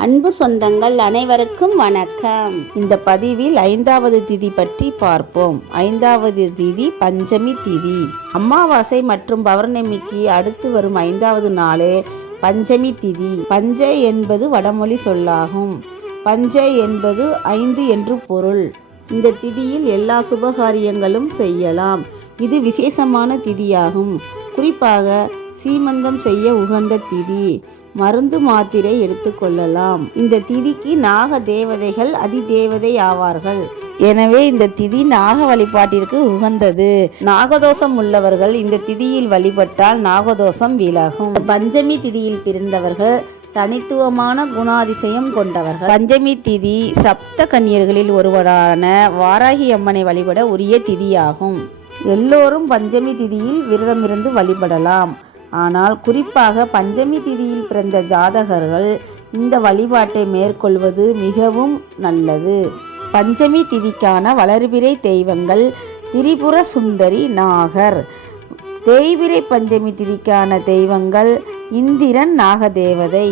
அன்பு சொந்தங்கள் அனைவருக்கும் வணக்கம். இந்த பதிவில் 5வது திதி பற்றி பார்ப்போம். 5வது திதி பஞ்சமி திதி. அமாவாசை மற்றும் பௌர்ணமிக்கு அடுத்து வரும் 5வது நாளே பஞ்சமி திதி. பஞ்ச என்பது வடமொழி சொல்லாகும். பஞ்ச என்பது 5 என்று பொருள். இந்த திதியில் எல்லா சுபகாரியங்களும் செய்யலாம். இது விசேஷமான திதியாகும். குறிப்பாக சீமந்தம் செய்ய உகந்த திதி. மருந்து மாத்திரை எடுத்துக்கொள்ளலாம். இந்த திதிக்கு நாக தேவதைகள் அதிதேவதை ஆவார்கள். எனவே இந்த திதி நாக வழிபாட்டிற்கு உகந்தது. நாகதோஷம் உள்ளவர்கள் இந்த திதியில் வழிபட்டால் நாகதோஷம் விலகும். பஞ்சமி திதியில் பிறந்தவர்கள் தனித்துவமான குணாதிசயம் கொண்டவர்கள். பஞ்சமி திதி சப்த கன்னியர்களில் ஒருவரான வாராகி அம்மனை வழிபட உரிய திதியாகும். எல்லோரும் பஞ்சமி திதியில் விரதமிருந்து வழிபடலாம். ஆனால் குறிப்பாக பஞ்சமி திதியில் பிறந்த ஜாதகர்கள் இந்த வழிபாட்டை மேற்கொள்வது மிகவும் நல்லது. பஞ்சமி திதிக்கான வளர்பிறை தெய்வங்கள் திரிபுர சுந்தரி, நாகர். தேய்பிறை பஞ்சமி திதிக்கான தெய்வங்கள் இந்திரன், நாகதேவதை.